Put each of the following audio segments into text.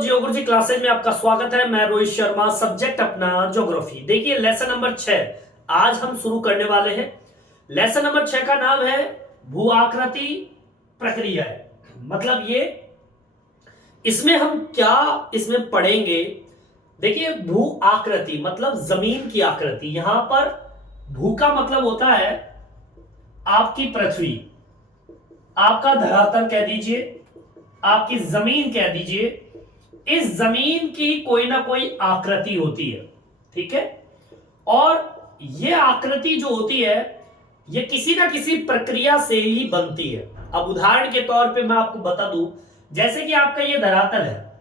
Geography classes में आपका स्वागत है। मैं रोहित शर्मा, सब्जेक्ट अपना ज्योग्राफी। देखिए लेसन नंबर 6 आज हम शुरू करने वाले हैं। लेसन नंबर 6 का नाम है भू आकृति प्रक्रिया। मतलब ये इसमें हम क्या इसमें पढ़ेंगे। देखिए भू आकृति मतलब जमीन की आकृति। यहां पर भू का मतलब होता है आपकी पृथ्वी, आपका धरातल कह दीजिए, आपकी जमीन कह दीजिए। इस जमीन की कोई ना कोई आकृति होती है, ठीक है। और यह आकृति जो होती है यह किसी ना किसी प्रक्रिया से ही बनती है। अब उदाहरण के तौर पे मैं आपको बता दूं, जैसे कि आपका यह धरातल है,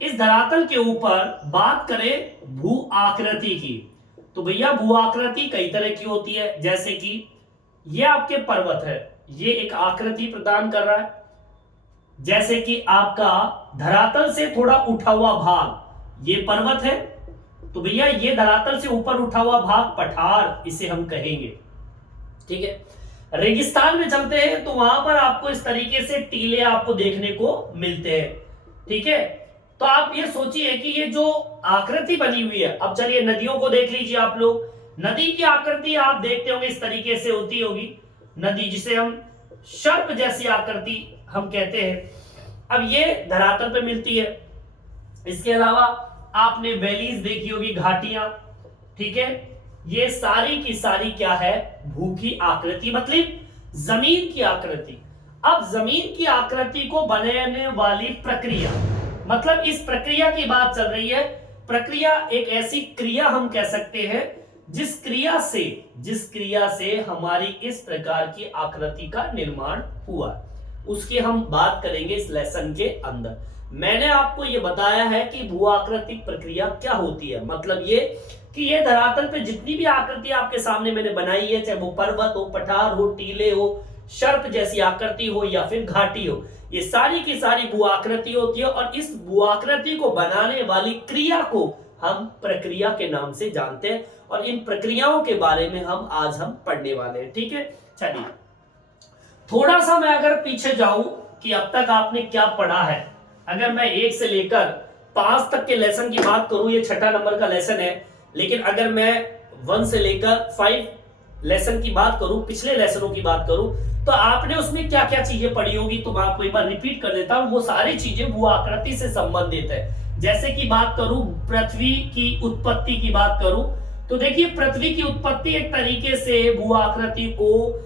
इस धरातल के ऊपर बात करें भू आकृति की, तो भैया भू आकृति कई तरह की होती है। जैसे कि यह आपके पर्वत है, यह एक आकृति प्रदान कर रहा है। जैसे कि आपका धरातल से थोड़ा उठा हुआ भाग ये पर्वत है, तो भैया ये धरातल से ऊपर उठा हुआ भाग पठार, इसे हम कहेंगे, ठीक है। रेगिस्तान में चलते हैं तो वहां पर आपको इस तरीके से टीले आपको देखने को मिलते हैं, ठीक है। तो आप ये सोचिए कि ये जो आकृति बनी हुई है, अब चलिए नदियों को देख लीजिए आप लोग। नदी की आकृति आप देखते होंगे इस तरीके से होती होगी नदी, जिसे हम सर्प जैसी आकृति हम कहते हैं। अब ये धरातल पे मिलती है। इसके अलावा आपने वैलीज देखी होगी, घाटियां, ठीक है। ये सारी की सारी क्या है, भू की आकृति मतलब जमीन की आकृति। अब जमीन की आकृति को बनाने वाली प्रक्रिया, मतलब इस प्रक्रिया की बात चल रही है। प्रक्रिया एक ऐसी क्रिया हम कह सकते हैं जिस क्रिया से हमारी इस प्रकार की आकृति का निर्माण हुआ, उसकी हम बात करेंगे इस लेसन के अंदर। मैंने आपको यह बताया है कि भू आकृतिक प्रक्रिया क्या होती है। मतलब ये कि ये धरातल पे जितनी भी आकृति आपके सामने मैंने बनाई है, चाहे वो पर्वत हो, पठार हो, टीले हो, सर्प जैसी आकृति हो या फिर घाटी हो, ये सारी की सारी भू आकृति होती है। और इस भू आकृति को बनाने वाली क्रिया को हम प्रक्रिया के नाम से जानते हैं, और इन प्रक्रियाओं के बारे में हम पढ़ने वाले हैं, ठीक है। चलिए थोड़ा सा मैं अगर पीछे जाऊं कि अब तक आपने क्या पढ़ा है, अगर मैं 1 से लेकर 5 तक के लेसन की बात करूं, ये 6ठा नंबर का लेसन है, लेकिन अगर मैं 1 से लेकर 5 लेसन की बात करूं, पिछले लेसनों की बात करूं, तो आपने उसमें क्या क्या चीजें पढ़ी होगी, तो मैं आपको एक बार रिपीट कर देता हूं। वो सारी चीजें भू आकृति से संबंधित है। जैसे कि बात करूं पृथ्वी की उत्पत्ति की बात करूं, तो देखिए पृथ्वी की उत्पत्ति एक तरीके से भू आकृति को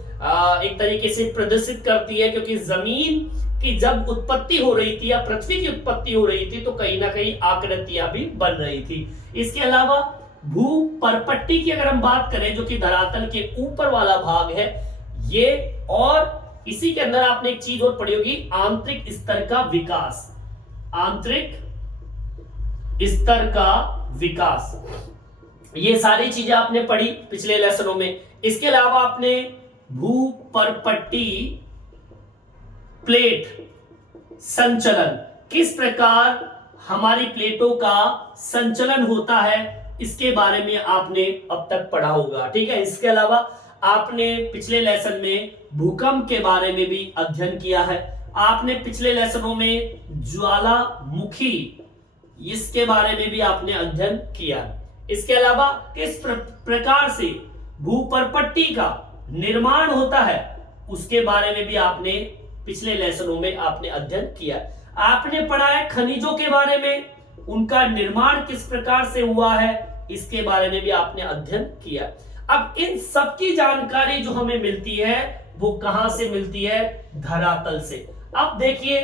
एक तरीके से प्रदर्शित करती है, क्योंकि जमीन की जब उत्पत्ति हो रही थी या पृथ्वी की उत्पत्ति हो रही थी तो कहीं ना कहीं आकृतियां भी बन रही थी। इसके अलावा भू परपट्टी की अगर हम बात करें, जो कि धरातल के ऊपर वाला भाग है ये, और इसी के अंदर आपने एक चीज और पढ़ी होगी, आंतरिक स्तर का विकास। आंतरिक स्तर का विकास, ये सारी चीजें आपने पढ़ी पिछले लेसनों में। इसके अलावा आपने भू परपट्टी प्लेट संचलन, किस प्रकार हमारी प्लेटों का संचलन होता है, इसके बारे में आपने अब तक पढ़ा होगा, ठीक है। इसके अलावा आपने पिछले लेसन में भूकंप के बारे में भी अध्ययन किया है। आपने पिछले लेसनों में ज्वालामुखी, इसके बारे में भी आपने अध्ययन किया। इसके अलावा किस प्रकार से भूपरपट्टी का निर्माण होता है, उसके बारे में भी आपने पिछले लेसनों में आपने अध्ययन किया। आपने पढ़ा है खनिजों के बारे में, उनका निर्माण किस प्रकार से हुआ है, इसके बारे में भी आपने अध्ययन किया। अब इन सब की जानकारी जो हमें मिलती है वो कहां से मिलती है, धरातल से। अब देखिए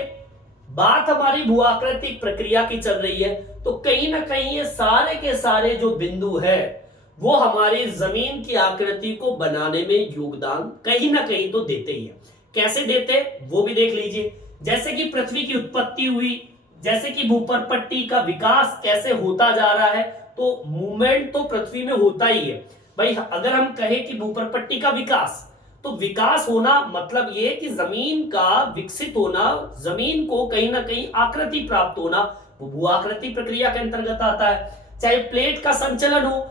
बात हमारी भू आकृतिक प्रक्रिया की चल रही है, तो कहीं ना कहीं ये सारे के सारे जो बिंदु है वो हमारी जमीन की आकृति को बनाने में योगदान कहीं ना कहीं तो देते ही है। कैसे देते वो भी देख लीजिए। जैसे कि पृथ्वी की उत्पत्ति हुई, जैसे कि भूपरपट्टी का विकास कैसे होता जा रहा है, तो मूवमेंट तो पृथ्वी में होता ही है भाई। अगर हम कहें कि भूपरपट्टी का विकास, तो विकास होना मतलब ये कि जमीन का विकसित होना, जमीन को कहीं ना कहीं आकृति प्राप्त होना, वो भू आकृति प्रक्रिया के अंतर्गत आता है। चाहे प्लेट का संचलन हो,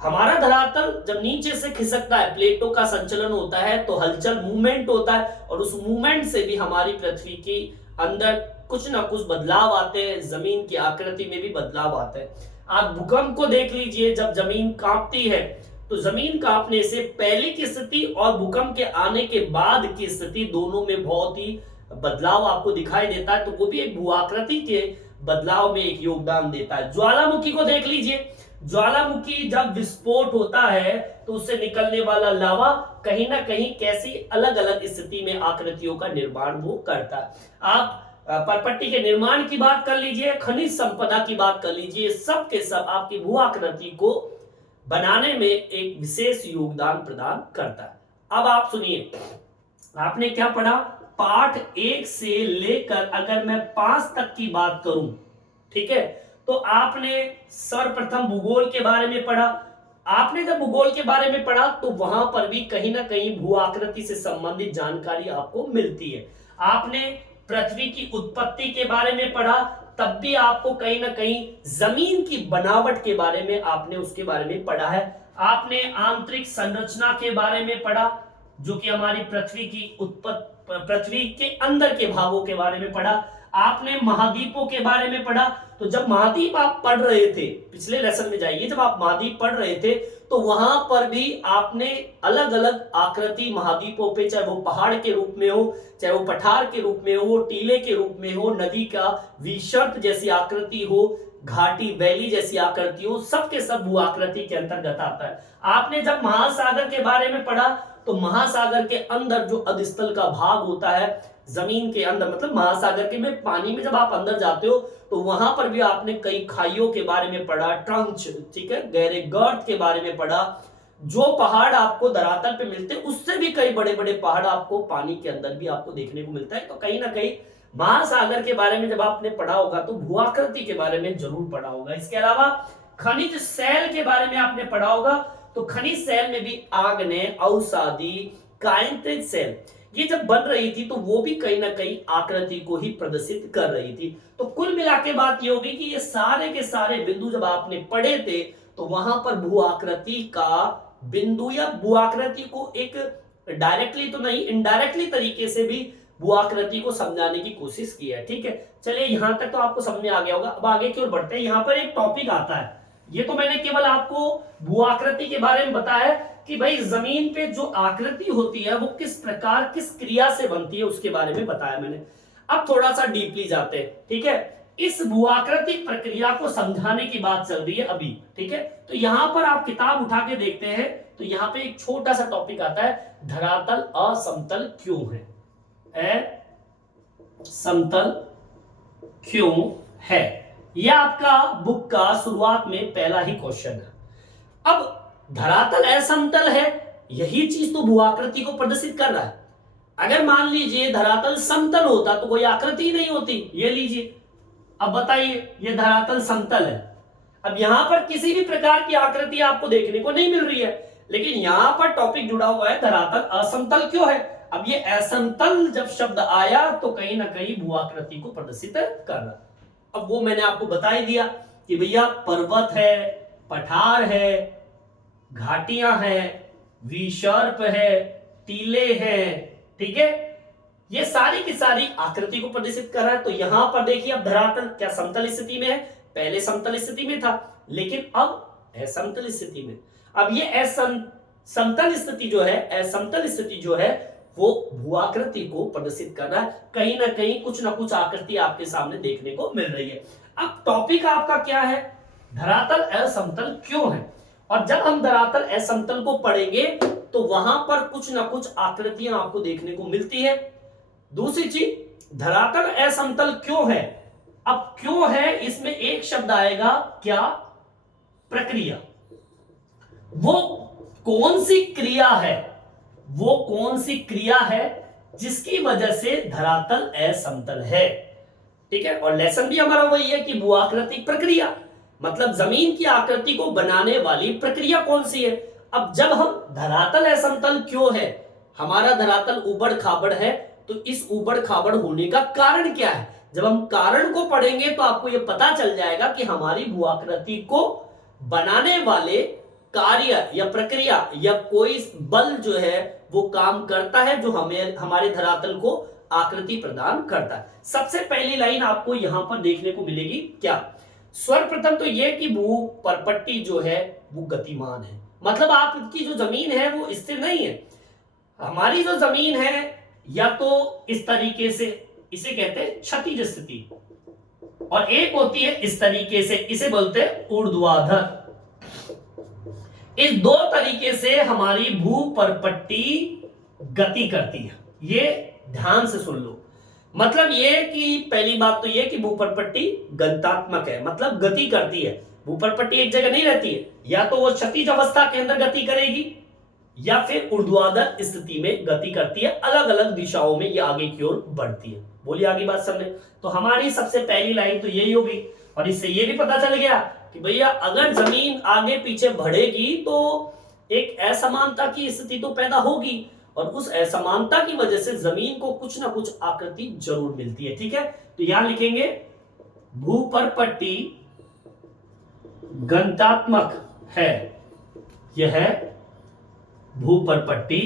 हमारा धरातल जब नीचे से खिसकता है, प्लेटों का संचलन होता है, तो हलचल मूवमेंट होता है, और उस मूवमेंट से भी हमारी पृथ्वी की अंदर कुछ ना कुछ बदलाव आते हैं, जमीन की आकृति में भी बदलाव आते हैं। आप भूकंप को देख लीजिए, जब जमीन कांपती है तो जमीन कांपने से पहले की स्थिति और भूकंप के आने के बाद की स्थिति दोनों में बहुत ही बदलाव आपको दिखाई देता है, तो वो भी एक भूआकृति के बदलाव में एक योगदान देता है। ज्वालामुखी को देख लीजिए, ज्वालामुखी जब विस्फोट होता है तो उससे निकलने वाला लावा कहीं ना कहीं कैसी अलग अलग स्थिति में आकृतियों का निर्माण वो करता है। आप परपट्टी के निर्माण की बात कर लीजिए, खनिज संपदा की बात कर लीजिए, सब के सब आपकी भू आकृति को बनाने में एक विशेष योगदान प्रदान करता है। अब आप सुनिए, आपने क्या पढ़ा, पाठ 1 से लेकर अगर मैं 5 तक की बात करूं, ठीक है, तो आपने सर्वप्रथम भूगोल के बारे में पढ़ा। आपने जब भूगोल के बारे में पढ़ा तो वहां पर भी कहीं ना कहीं भू आकृति से संबंधित जानकारी आपको मिलती है। आपने पृथ्वी की उत्पत्ति के बारे में पढ़ा, तब भी आपको कहीं ना कहीं जमीन की बनावट के बारे में आपने उसके बारे में पढ़ा है। आपने आंतरिक संरचना के बारे में पढ़ा, जो कि हमारी पृथ्वी की पृथ्वी के अंदर के भागों के बारे में पढ़ा। आपने महाद्वीपों के बारे में पढ़ा, तो जब महाद्वीप आप पढ़ रहे थे, पिछले लेसन में जाइए, जब आप महाद्वीप पढ़ रहे थे तो वहां पर भी आपने अलग अलग आकृति महाद्वीपों पे, चाहे वो पहाड़ के रूप में हो, चाहे वो पठार के रूप में हो, टीले के रूप में हो, नदी का विसर्प जैसी आकृति हो, घाटी वैली जैसी आकृति हो, सबके सब भू आकृति के अंतर्गत आता है। आपने जब महासागर के बारे में पढ़ा तो महासागर के अंदर जो अधस्थल का भाग होता है, जमीन के अंदर, मतलब महासागर के में पानी में जब आप अंदर जाते हो तो वहां पर भी आपने कई खाइयों के बारे में पढ़ा, ट्रंच, ठीक है, गहरे गर्त के बारे में पढ़ा। जो पहाड़ आपको धरातल पे मिलते हैं उससे भी कई बड़े बड़े पहाड़ आपको पानी के अंदर भी आपको देखने को मिलता है। तो कहीं ना कहीं महासागर के बारे में जब आपने पढ़ा होगा तो भूआकृति के बारे में जरूर पढ़ा होगा। इसके अलावा खनिज सेल के बारे में आपने पढ़ा होगा, तो खनिज सेल में भी आग्नेय, अवसादी, कायंत्रित सेल ये जब बन रही थी तो वो भी कहीं ना कहीं आकृति को ही प्रदर्शित कर रही थी। तो कुल मिला के बात ये होगी कि ये सारे के सारे बिंदु जब आपने पढ़े थे तो वहां पर भू आकृति का बिंदु या भू आकृति को एक डायरेक्टली तो नहीं, इनडायरेक्टली तरीके से भी भू आकृति को समझाने की कोशिश की है। ठीक है, चलिए यहां तक तो आपको समझ में आ गया होगा। अब आगे की ओर बढ़ते हैं। यहां पर एक टॉपिक आता है, ये तो मैंने केवल आपको भू आकृति के बारे में बताया कि भाई जमीन पे जो आकृति होती है वो किस प्रकार किस क्रिया से बनती है उसके बारे में बताया मैंने। अब थोड़ा सा डीपली जाते हैं। ठीक है, इस भूआकृतिक प्रक्रिया को समझाने की बात चल रही है अभी। ठीक है, तो यहां पर आप किताब उठा के देखते हैं तो यहां पे एक छोटा सा टॉपिक आता है, धरातल असमतल क्यों है, समतल क्यों है। यह आपका बुक का शुरुआत में पहला ही क्वेश्चन है। अब धरातल असमतल है, यही चीज तो भूआकृति को प्रदर्शित कर रहा है। अगर मान लीजिए धरातल समतल होता तो कोई आकृति नहीं होती। ये लीजिए, अब बताइए, ये धरातल समतल है। अब यहां पर किसी भी प्रकार की आकृति आपको देखने को नहीं मिल रही है, लेकिन यहां पर टॉपिक जुड़ा हुआ है धरातल असमतल क्यों है। अब ये असमतल जब शब्द आया तो कहीं ना कहीं भूआकृति को प्रदर्शित कर रहा। अब वो मैंने आपको बता ही दिया कि भैया पर्वत है, पठार है, घाटियां हैं, विसर्प है, टीले हैं। ठीक है, ये सारी की सारी आकृति को प्रदर्शित कर रहा है। तो यहां पर देखिए, अब धरातल क्या समतल स्थिति में है, पहले समतल स्थिति में था, लेकिन अब असमतल स्थिति में। अब ये असमतल स्थिति जो है, असमतल स्थिति जो है वो भूआकृति को प्रदर्शित कर रहा है। कहीं ना कहीं कुछ ना कुछ आकृति आपके सामने देखने को मिल रही है। अब टॉपिक आपका क्या है, धरातल असमतल क्यों है। और जब हम धरातल असमतल को पढ़ेंगे तो वहां पर कुछ ना कुछ आकृतियां आपको देखने को मिलती है। दूसरी चीज, धरातल असमतल क्यों है। अब क्यों है, इसमें एक शब्द आएगा क्या, प्रक्रिया। वो कौन सी क्रिया है, वो कौन सी क्रिया है जिसकी वजह से धरातल असमतल है। ठीक है, और लेसन भी हमारा वही है कि भूआकृतिक प्रक्रिया, मतलब जमीन की आकृति को बनाने वाली प्रक्रिया कौन सी है। अब जब हम धरातल असमतल क्यों है, हमारा धरातल उबड़ खाबड़ है, तो इस उबड़ खाबड़ होने का कारण क्या है। जब हम कारण को पढ़ेंगे तो आपको यह पता चल जाएगा कि हमारी भूआकृति को बनाने वाले कार्य या प्रक्रिया या कोई बल जो है वो काम करता है जो हमें हमारे धरातल को आकृति प्रदान करता है। सबसे पहली लाइन आपको यहां पर देखने को मिलेगी क्या, सर्वप्रथम तो यह कि भू परपट्टी जो है वो गतिमान है, मतलब आपकी जो जमीन है वो स्थिर नहीं है। हमारी जो जमीन है या तो इस तरीके से, इसे कहते हैं क्षैतिज स्थिति, और एक होती है इस तरीके से, इसे बोलते हैं ऊर्ध्वाधर। इस दो तरीके से हमारी भू परपट्टी गति करती है, ये ध्यान से सुन लो। मतलब ये कि पहली बात तो ये कि भू परपट्टी गंतात्मक है, मतलब गति करती है। भू परपट्टी एक जगह नहीं रहती है, या तो वो क्षैतिज अवस्था के अंदर गति करेगी या फिर ऊर्ध्वाधर स्थिति में गति करती है, अलग अलग दिशाओं में ये आगे की ओर बढ़ती है। बोलिए आगे बात समझे। तो हमारी सबसे पहली लाइन तो यही होगी, और इससे ये भी पता चल गया कि भैया अगर जमीन आगे पीछे बढ़ेगी तो एक असमानता की स्थिति तो पैदा होगी, और उस असमानता की वजह से जमीन को कुछ ना कुछ आकृति जरूर मिलती है। ठीक है, तो यहां लिखेंगे भू परपट्टी गंतात्मक है, यह है भू परपट्टी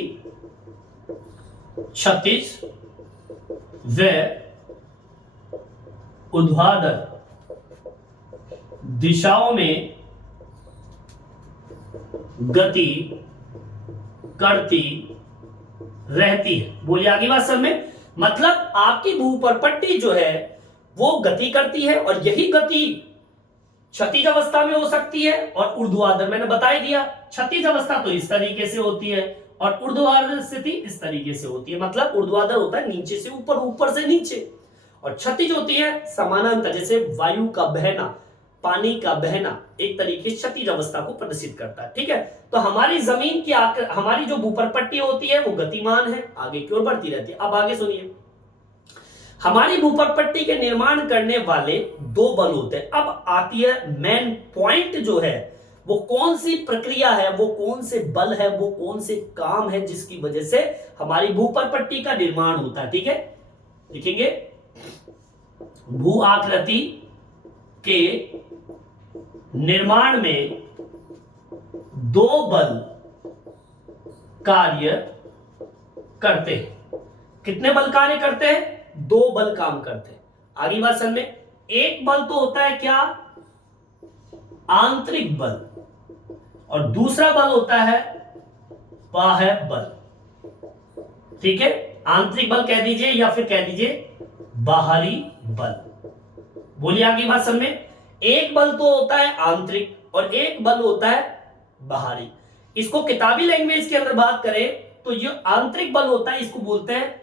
क्षैतिज व ऊर्ध्वाधर दिशाओं में गति करती रहती है। बोलिए आगे बात समझ में। मतलब आपकी भू परपट्टी जो है वो गति करती है, और यही गति क्षैतिज अवस्था में हो सकती है और ऊर्ध्वाधर, मैंने बता ही दिया। क्षैतिज अवस्था तो इस तरीके से होती है और ऊर्ध्वाधर स्थिति इस तरीके से होती है। मतलब ऊर्ध्वाधर होता है नीचे से ऊपर, ऊपर से नीचे, और क्षैतिज होती है समानांतर, जैसे वायु का बहना, पानी का बहना एक तरीके से क्षैतिज अवस्था को प्रदर्शित करता है। ठीक है, तो हमारी जमीन की हमारी जो भूपरपट्टी होती है वो गतिमान है, आगे की ओर बढ़ती रहती है। अब आगे सुनिए, हमारी भूपरपट्टी के निर्माण करने वाले दो बल होते हैं। अब आती है मेन पॉइंट जो है, वो कौन सी प्रक्रिया है, वो कौन से बल है, वो कौन से काम है जिसकी वजह से हमारी भूपरपट्टी का निर्माण होता है। ठीक है, लिखेंगे भू आकृति के निर्माण में दो बल कार्य करते हैं। कितने बल कार्य करते हैं? दो बल काम करते हैं। आगे बात समझ में। एक बल तो होता है क्या? आंतरिक बल, और दूसरा बल होता है बाह्य बल। ठीक है, आंतरिक बल कह दीजिए या फिर कह दीजिए बाहरी बल। बोलिए आगे बात समझ में। एक बल तो होता है आंतरिक और एक बल होता है बाहरी। इसको किताबी लैंग्वेज के अंदर बात करें तो ये आंतरिक बल होता है, इसको बोलते हैं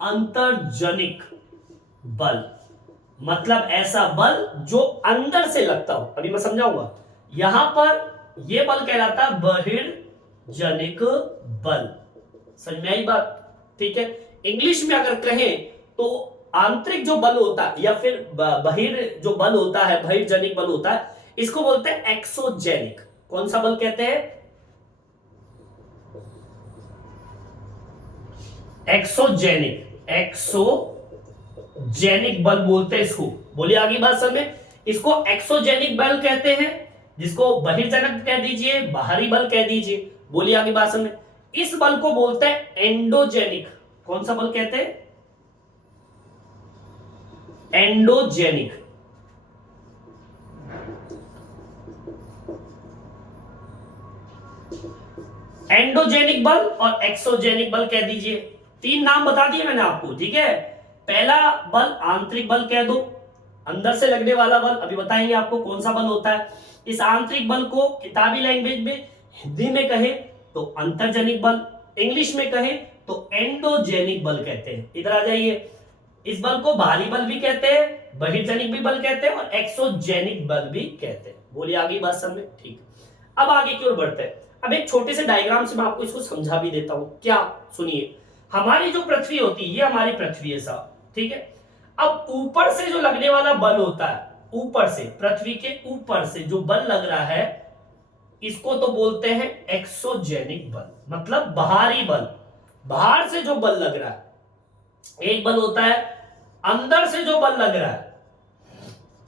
अंतर्जनिक बल। मतलब ऐसा बल जो अंदर से लगता हो। अभी मैं समझाऊंगा। यहां पर यह बल कहलाता है बहिर्जनिक बल। समझ में आई बात? ठीक है, इंग्लिश में अगर कहें तो आंतरिक जो बल होता है या फिर बहिर जो बल होता है, बहिर्जनिक बल होता है, इसको बोलते हैं एक्सोजेनिक। कौन सा बल कहते हैं? एक्सोजेनिक। एक्सोजेनिक बल बोलते हैं इसको। बोलिए आगे बात समझ में। इसको एक्सोजेनिक बल कहते हैं, जिसको बहिर्जनक कह दीजिए, बाहरी बल कह दीजिए। बोलिए आगे बात समझ में। इस बल को बोलते हैं एंडोजेनिक। कौन सा बल कहते हैं? एंडोजेनिक। एंडोजेनिक बल और एक्सोजेनिक बल कह दीजिए। तीन नाम बता दिए मैंने आपको। ठीक है, पहला बल आंतरिक बल कह दो, अंदर से लगने वाला बल। अभी बताएंगे आपको कौन सा बल होता है। इस आंतरिक बल को किताबी लैंग्वेज में, हिंदी में कहे तो अंतर्जनिक बल, इंग्लिश में कहे तो एंडोजेनिक बल कहते हैं। इधर आ जाइए। इस बल को बाहरी बल भी कहते हैं, बहिर्जनिक भी बल कहते हैं और एक्सोजेनिक बल भी कहते हैं। बोलिए आगे बात समझ में। ठीक, अब आगे की ओर बढ़ते हैं। अब एक छोटे से डायग्राम से मैं आपको इसको समझा भी देता हूं। क्या? सुनिए, हमारी जो पृथ्वी होती है, ये हमारी पृथ्वी है साहब। ठीक है, अब ऊपर से जो लगने वाला बल होता है, ऊपर से, पृथ्वी के ऊपर से जो बल लग रहा है, इसको तो बोलते हैं एक्सोजेनिक बल, मतलब बाहरी बल। बाहर से जो बल लग रहा है। एक बल होता है अंदर से जो बल लग रहा है।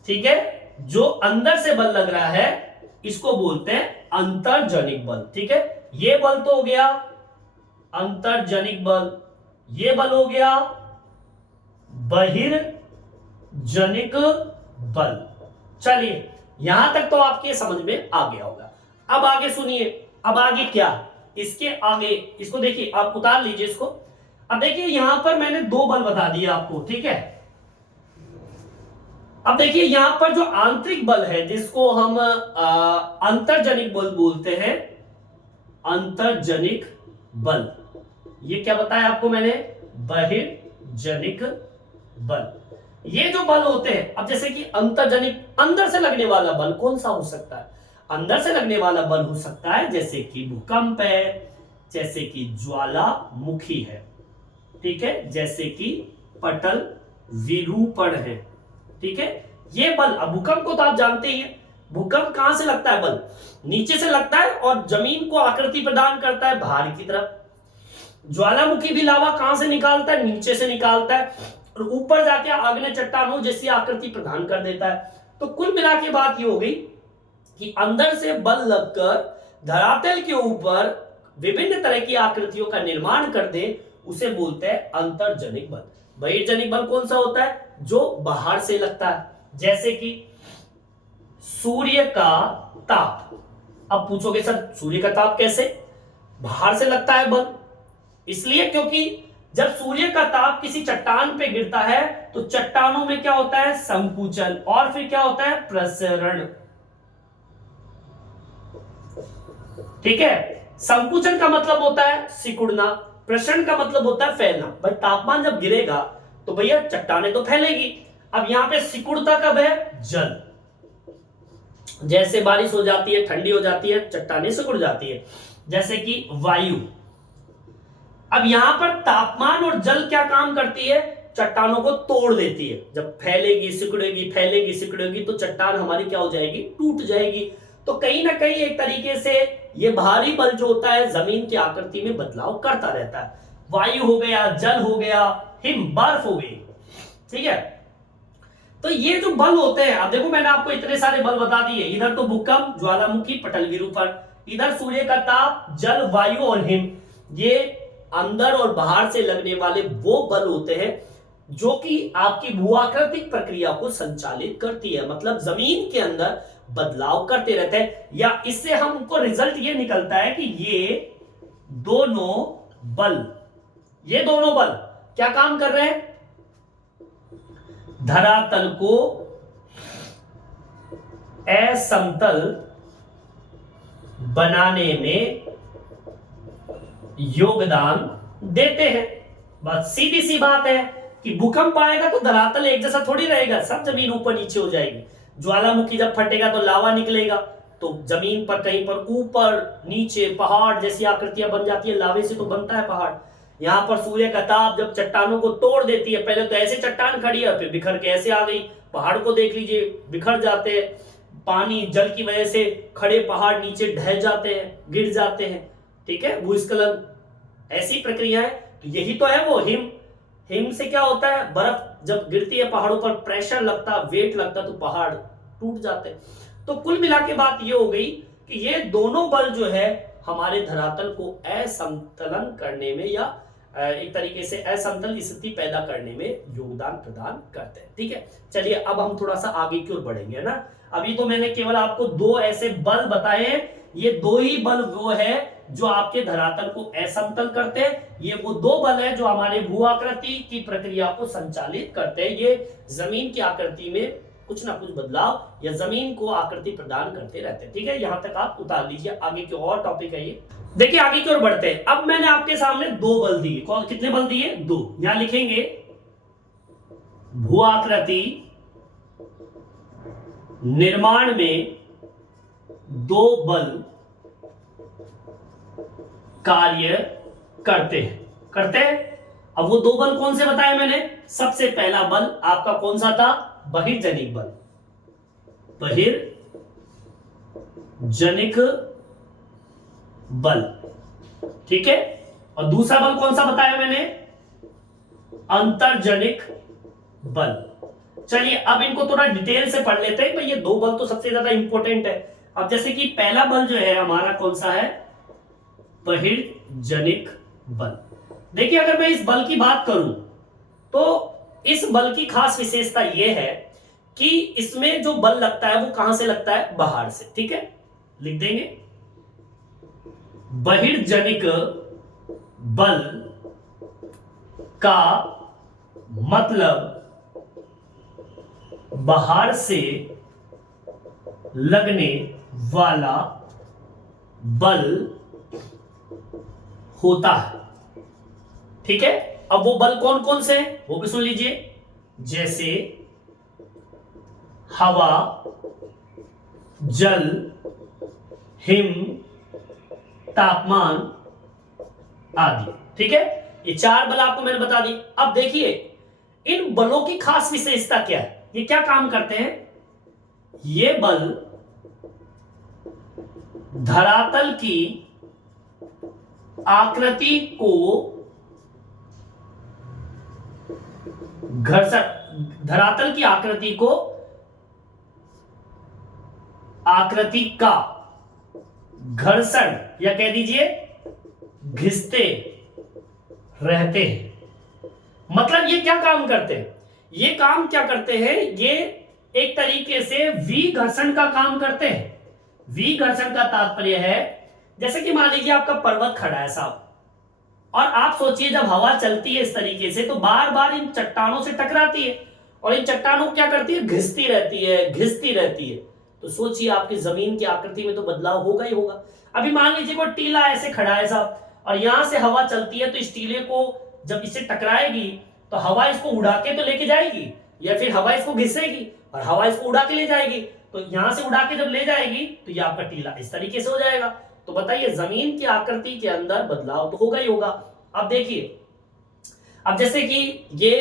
ठीक है, जो अंदर से बल लग रहा है इसको बोलते हैं अंतर्जनिक बल। ठीक है, ये बल तो हो गया अंतर्जनिक बल, ये बल हो गया बहिर्जनिक बल। चलिए यहां तक तो आपके समझ में आ गया होगा। अब आगे सुनिए, अब आगे क्या, इसके आगे इसको देखिए, आप उतार लीजिए इसको। अब देखिए यहां पर मैंने दो बल बता दिए आपको, ठीक है। अब देखिए यहां पर जो आंतरिक बल है जिसको हम अंतर्जनिक बल बोलते हैं, अंतर्जनिक बल, ये क्या बताया आपको मैंने, बहिर्जनिक बल। ये जो बल होते हैं, अब जैसे कि अंतर्जनिक, अंदर से लगने वाला बल कौन सा हो सकता है, अंदर से लगने वाला बल हो सकता है जैसे कि भूकंप है, जैसे कि ज्वालामुखी है, ठीक है, जैसे कि पटल विरूपण है, ठीक है। ये बल, अब भूकंप को तो आप जानते ही हैं, भूकंप कहां से लगता है, बल नीचे से लगता है और जमीन को आकृति प्रदान करता है बाहर की तरफ। ज्वालामुखी भी लावा कहां से निकालता है, नीचे से निकालता है और ऊपर जाके आग्नेय चट्टानों जैसी आकृति प्रदान कर देता है। तो कुल मिला के बात ये हो गई कि अंदर से बल लगकर धरातल के ऊपर विभिन्न तरह की आकृतियों का निर्माण कर दे, उसे बोलते हैं अंतर्जनिक बल। बहिर्जनिक बल कौन सा होता है, जो बाहर से लगता है, जैसे कि सूर्य का ताप। अब पूछोगे सर सूर्य का ताप कैसे, बाहर से लगता है बल, इसलिए क्योंकि जब सूर्य का ताप किसी चट्टान पे गिरता है तो चट्टानों में क्या होता है, संकुचन, और फिर क्या होता है, प्रसरण, ठीक है। संकुचन का मतलब होता है सिकुड़ना, प्रसरण का मतलब होता है फैलना। भाई तापमान जब गिरेगा तो भैया चट्टानें तो फैलेगी। अब यहां पे सिकुड़ता कब है, जल, जैसे बारिश हो जाती है, ठंडी हो जाती है, चट्टानें सिकुड़ जाती है, जैसे कि वायु। अब यहां पर तापमान और जल क्या काम करती है, चट्टानों को तोड़ देती है। जब फैलेगी सिकुड़ेगी, फैलेगी सिकुड़ेगी तो चट्टान हमारी क्या हो जाएगी, टूट जाएगी। तो कहीं ना कहीं एक तरीके से ये भारी बल जो होता है जमीन की आकृति में बदलाव करता रहता है। वायु हो गया, जल हो गया, हिम बर्फ हो गई, ठीक है। तो ये जो बल होते हैं, अब देखो मैंने आपको इतने सारे बल बता दिए, इधर तो भूकंप, ज्वालामुखी, पटल विरूपण, इधर सूर्य का ताप, जल, वायु और हिम। ये अंदर और बाहर से लगने वाले वो बल होते हैं जो कि आपकी भूआकृतिक प्रक्रिया को संचालित करती है, मतलब जमीन के अंदर बदलाव करते रहते हैं। या इससे हमको रिजल्ट ये निकलता है कि ये दोनों बल क्या काम कर रहे हैं, धरातल को असमतल बनाने में योगदान देते हैं। बस सीधी सी बात है कि भूकंप आएगा तो धरातल एक जैसा थोड़ी रहेगा, सब जमीन ऊपर नीचे हो जाएगी। ज्वालामुखी जब फटेगा तो लावा निकलेगा, तो जमीन पर कहीं पर ऊपर नीचे पहाड़ जैसी आकृतियां बन जाती है, लावे से तो बनता है पहाड़। यहां पर सूर्य का ताप जब चट्टानों को तोड़ देती है, पहले तो ऐसे चट्टान खड़ी है, फिर बिखर के ऐसे आ गई, पहाड़ को देख लीजिए बिखर जाते हैं, पानी जल की वजह से खड़े पहाड़ नीचे ढह जाते हैं, गिर जाते हैं, ठीक है, भूस्खलन, ऐसी प्रक्रिया है। तो यही तो है वो हिम से क्या होता है, बर्फ जब गिरती है पहाड़ों पर, प्रेशर लगता, वेट लगता, तो पहाड़ टूट जाते हैं। तो कुल मिला के बात ये हो गई कि ये दोनों बल जो है हमारे धरातल को असमतलन करने में या एक तरीके से असमतल स्थिति पैदा करने में योगदान प्रदान करते हैं, ठीक है। चलिए अब हम थोड़ा सा आगे की ओर बढ़ेंगे, है ना। अभी तो मैंने केवल आपको दो ऐसे बल बताए हैं, ये दो ही बल वो है जो आपके धरातल को असमतल करते हैं। ये वो दो बल है जो हमारे भू आकृति की प्रक्रिया को संचालित करते हैं। ये जमीन की आकृति में कुछ ना कुछ बदलाव या जमीन को आकृति प्रदान करते रहते हैं, ठीक है। यहां तक आप उतार लीजिए, आगे की और टॉपिक है ये। देखिए आगे की ओर बढ़ते हैं। अब मैंने आपके सामने दो बल दिए, कौन कितने बल दिए, दो। यहां लिखेंगे भू आकृति निर्माण में दो बल कार्य करते हैं। अब वो दो बल कौन से बताए मैंने, सबसे पहला बल आपका कौन सा था, बहिर्जनिक बल, बहिर्जनिक बल, ठीक है। और दूसरा बल कौन सा बताया मैंने, अंतर्जनिक बल। चलिए अब इनको थोड़ा डिटेल से पढ़ लेते हैं भाई, ये दो बल तो सबसे ज्यादा इंपॉर्टेंट है। अब जैसे कि पहला बल जो है हमारा कौन सा है, बहिर्जनिक बल। देखिए अगर मैं इस बल की बात करूं तो इस बल की खास विशेषता यह है कि इसमें जो बल लगता है वो कहां से लगता है, बाहर से। ठीक है, लिख देंगे बहिर्जनिक बल का मतलब बाहर से लगने वाला बल होता है। ठीक है, अब वो बल कौन कौन से हैं वो भी सुन लीजिए, जैसे हवा, जल, हिम, तापमान आदि। ठीक है, ये चार बल आपको मैंने बता दी। अब देखिए इन बलों की खास विशेषता क्या है, ये क्या काम करते हैं। ये बल धरातल की आकृति को धरातल की आकृति का घर्षण या कह दीजिए घिसते रहते हैं। मतलब ये क्या काम करते हैं, ये काम क्या करते हैं, ये एक तरीके से वी घर्षण का काम करते हैं। वी घर्षण का तात्पर्य है, जैसे कि मान लीजिए आपका पर्वत खड़ा है साहब, और आप सोचिए जब हवा चलती है इस तरीके से तो बार बार इन चट्टानों से टकराती है, और इन चट्टानों को क्या करती है, घिसती रहती है। तो सोचिए आपकी जमीन की आकृति में तो बदलाव होगा ही होगा। अभी मान लीजिए कोई टीला ऐसे खड़ा है साहब, और यहां से हवा चलती है तो इस टीले को जब इससे टकराएगी तो हवा इसको उड़ा के तो लेके जाएगी, या फिर हवा इसको घिसेगी और हवा इसको उड़ा के ले जाएगी। तो यहां से उड़ा के जब ले जाएगी तो ये आपका टीला इस तरीके से हो जाएगा। तो बताइए जमीन की आकृति के अंदर बदलाव तो होगा ही होगा। अब देखिए, अब जैसे कि ये,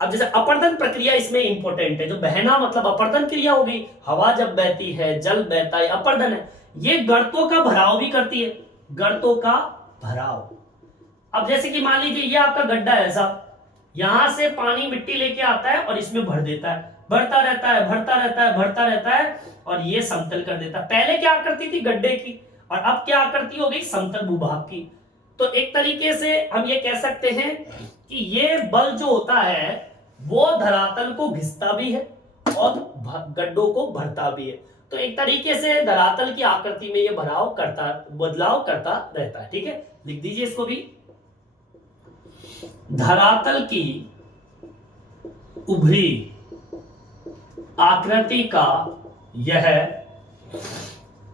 अब जैसे अपर्दन प्रक्रिया इसमें इंपॉर्टेंट है। जो बहना मतलब अपर्दन क्रिया होगी, हवा जब बहती है, जल बहता है, अपर्दन है। ये गर्तों का भराव भी करती है, गर्तों का भराव। अब जैसे कि मान लीजिए ये आपका गड्ढा है साहब, यहां से पानी मिट्टी लेके आता है और इसमें भर देता है, बढ़ता रहता है और ये समतल कर देता है। पहले क्या आकृति थी गड्ढे की, और अब क्या आकृति हो गई, समतल भूभाग की। तो एक तरीके से हम ये कह सकते हैं कि ये बल जो होता है वो धरातल को घिसता भी है और गड्ढों को भरता भी है। तो एक तरीके से धरातल की आकृति में ये बदलाव करता रहता है। ठीक है, लिख दीजिए इसको भी, धरातल की उभरी आकृति का यह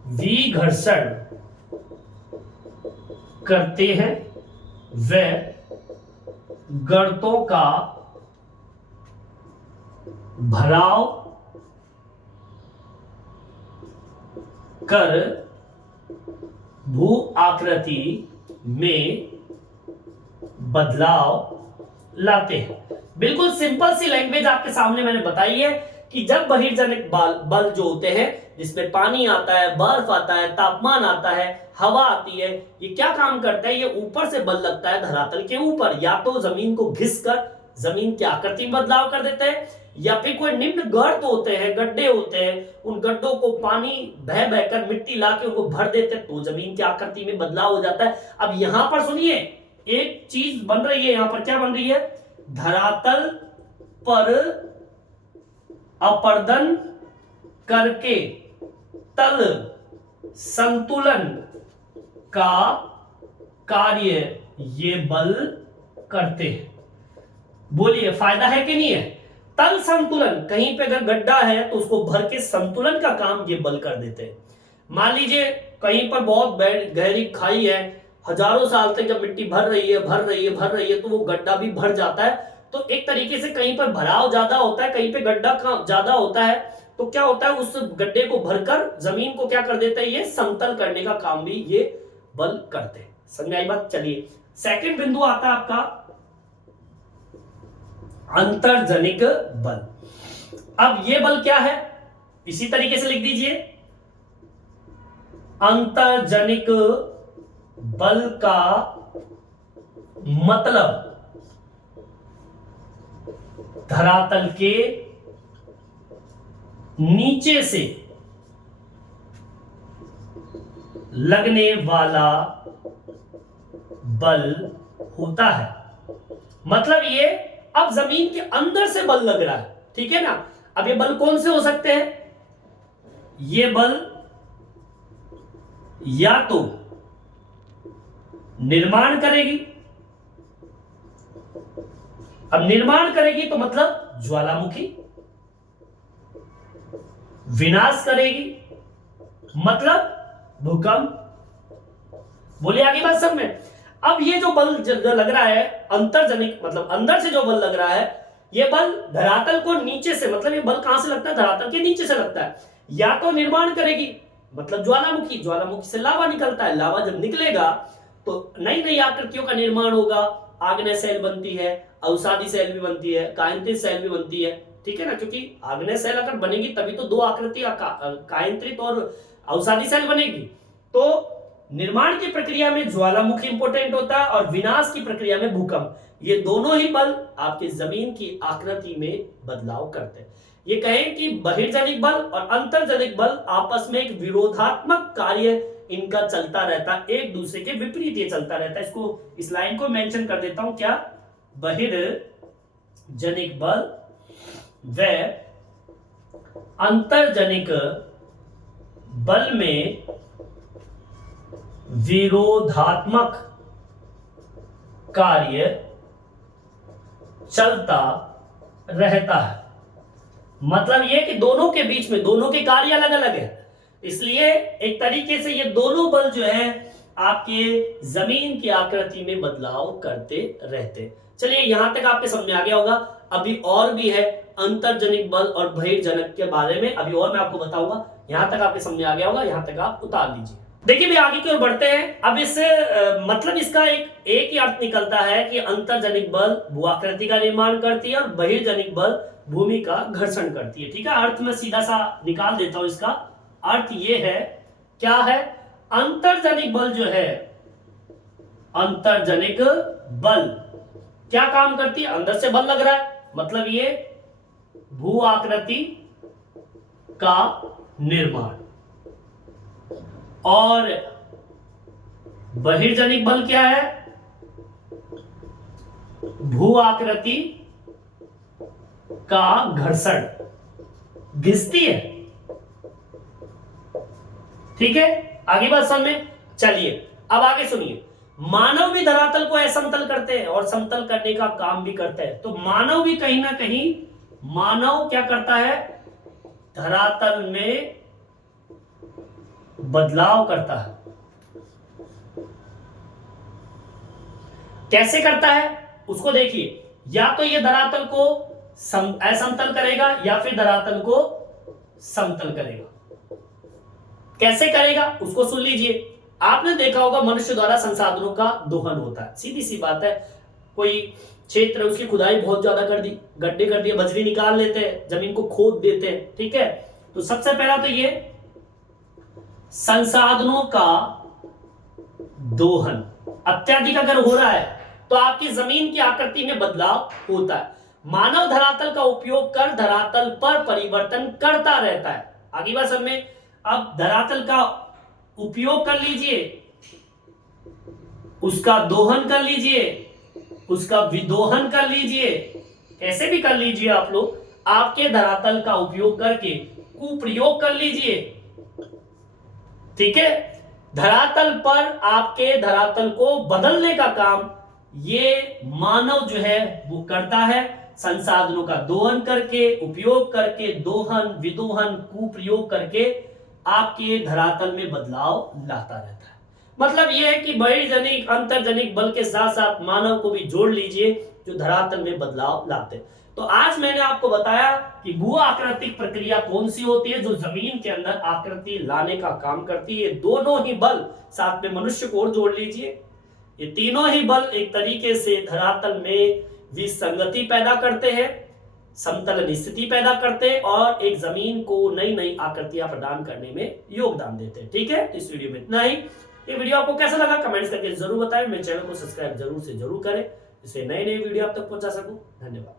विघर्षण करते हैं, वे गर्तों का भराव कर भू आकृति में बदलाव लाते हैं। बिल्कुल सिंपल सी लैंग्वेज आपके सामने मैंने बताई है कि जब बहिर्जनिक बल जो होते हैं, जिसमें पानी आता है, बर्फ आता है, तापमान आता है, हवा आती है, ये क्या काम करता है, ये ऊपर से बल लगता है धरातल के ऊपर, या तो जमीन को घिसकर जमीन की आकृति में बदलाव कर देते हैं, या फिर कोई निम्न गर्त होते हैं, गड्ढे होते हैं, उन गड्ढों को पानी बह बहकर मिट्टी लाके उनको भर देते हैं, तो जमीन की आकृति में बदलाव हो जाता है। अब यहां पर सुनिए एक चीज बन रही है, यहां पर क्या बन रही है, धरातल पर अपर्दन करके तल संतुलन का कार्य ये बल करते हैं। बोलिए फायदा है कि नहीं है। तल संतुलन, कहीं पे अगर गड्ढा है तो उसको भर के संतुलन का काम ये बल कर देते हैं। मान लीजिए कहीं पर बहुत गहरी खाई है, हजारों साल तक जब मिट्टी भर रही है तो वो गड्ढा भी भर जाता है। तो एक तरीके से कहीं पर भराव ज्यादा होता है, कहीं पे गड्ढा ज्यादा होता है, तो क्या होता है उस गड्ढे को भरकर जमीन को क्या कर देता है, ये समतल करने का काम भी ये बल करते हैं। समझ आई बात। चलिए सेकंड बिंदु आता है आपका अंतर्जनिक बल। अब ये बल क्या है, इसी तरीके से लिख दीजिए, अंतर्जनिक बल का मतलब धरातल के नीचे से लगने वाला बल होता है। मतलब ये अब जमीन के अंदर से बल लग रहा है, ठीक है ना। अब ये बल कौन से हो सकते हैं? ये बल या तो निर्माण करेगी, अब निर्माण करेगी तो मतलब ज्वालामुखी, विनाश करेगी मतलब भूकंप। बोलिए आगे बात सब में। अब ये जो बल लग रहा है अंतर्जनिक, मतलब अंदर से जो बल लग रहा है, ये बल धरातल को नीचे से, मतलब ये बल कहां से लगता है? धरातल के नीचे से लगता है। या तो निर्माण करेगी मतलब ज्वालामुखी, ज्वालामुखी से लावा निकलता है, लावा जब निकलेगा तो नई नई आकृतियों का निर्माण होगा। आग्नेय सेल बनती है, अवसादी सेल भी बनती है, कायंत्रित सेल भी बनती है, ठीक है ना। क्योंकि आग्नेय सेल अगर बनेगी तभी तो दो आकृतियां कायंत्रित और अवसादी सेल बनेगी। तो निर्माण की प्रक्रिया में ज्वालामुखी इंपोर्टेंट होता है और विनाश की प्रक्रिया में भूकंप। ये दोनों ही बल आपके जमीन की आकृति में बदलाव करते हैं। ये कहें कि बहिर्जनिक बल और अंतर्जनिक बल आपस में एक विरोधात्मक कार्य इनका चलता रहता है, एक दूसरे के विपरीत ये चलता रहता है। इसको, इस लाइन को मेंशन कर देता हूं, क्या? बहिर्जनिक बल व अंतर्जनिक बल में विरोधात्मक कार्य चलता रहता है। मतलब यह कि दोनों के बीच में, दोनों के कार्य अलग अलग है, इसलिए एक तरीके से ये दोनों बल जो है आपके जमीन की आकृति में बदलाव करते रहते। चलिए यहां तक आपके समझ में आ गया होगा। अभी और भी है अंतर्जनिक बल और बहिर्जनक के बारे में, अभी और मैं आपको बताऊंगा। यहां तक आपके समझ में आ गया होगा, यहां तक आप उतार लीजिए। देखिए भी आगे की ओर बढ़ते हैं। अब इससे मतलब इसका एक ही अर्थ निकलता है कि अंतर्जनिक बल भूआकृति का निर्माण करती है और बहिर्जनिक बल भूमि का घर्षण करती है, ठीक है। अर्थ में सीधा सा निकाल देता हूं। इसका अर्थ ये है, क्या है? अंतर्जनिक बल जो है, अंतर्जनिक बल क्या काम करती है? अंदर से बल लग रहा है, मतलब ये भू आकृति का निर्माण। और बहिर्जनिक बल क्या है? भू आकृति का घर्षण, घिसती है, ठीक है। आगे बात समझ में। चलिए अब आगे सुनिए। मानव भी धरातल को असमतल करते हैं और समतल करने का काम भी करते हैं। तो मानव भी कहीं ना कहीं, मानव क्या करता है? धरातल में बदलाव करता है। कैसे करता है उसको देखिए। या तो ये धरातल को असमतल करेगा या फिर धरातल को समतल करेगा। कैसे करेगा उसको सुन लीजिए। आपने देखा होगा मनुष्य द्वारा संसाधनों का दोहन होता है, सीधी सी बात है। कोई क्षेत्र उसकी खुदाई बहुत ज्यादा कर दी, गड्ढे कर दिए, बजरी निकाल लेते हैं, जमीन को खोद देते हैं, ठीक है। तो सबसे पहला तो ये संसाधनों का दोहन अत्यधिक अगर हो रहा है तो आपकी जमीन की आकृति में बदलाव होता है। मानव धरातल का उपयोग कर धरातल पर परिवर्तन करता रहता है। आगे बात समझ में। अब धरातल का उपयोग कर लीजिए, उसका दोहन कर लीजिए, उसका विदोहन कर लीजिए, कैसे भी कर लीजिए आप लोग। आपके धरातल का उपयोग करके कुप्रयोग कर लीजिए, ठीक है। धरातल पर आपके धरातल को बदलने का काम ये मानव जो है वो करता है। संसाधनों का दोहन करके, उपयोग करके, दोहन, विदोहन, कुप्रयोग करके आपके धरातल में बदलाव लाता रहता है। मतलब यह है कि बहिर्जनिक अंतर्जनिक बल के साथ साथ मानव को भी जोड़ लीजिए जो धरातल में बदलाव लाते हैं। तो आज मैंने आपको बताया कि भू आकृतिक प्रक्रिया कौन सी होती है जो जमीन के अंदर आकृति लाने का काम करती है। दोनों ही बल, साथ में मनुष्य को और जोड़ लीजिए, ये तीनों ही बल एक तरीके से धरातल में विसंगति पैदा करते हैं, समतल स्थिति पैदा करते हैं और एक जमीन को नई नई आकृतियां प्रदान करने में योगदान देते हैं, ठीक है। इस वीडियो में इतना ही। ये वीडियो आपको कैसा लगा कमेंट्स करके जरूर बताएं। मेरे चैनल को सब्सक्राइब जरूर से जरूर करें जिससे नए नए वीडियो आप तक पहुंचा सकूं। धन्यवाद।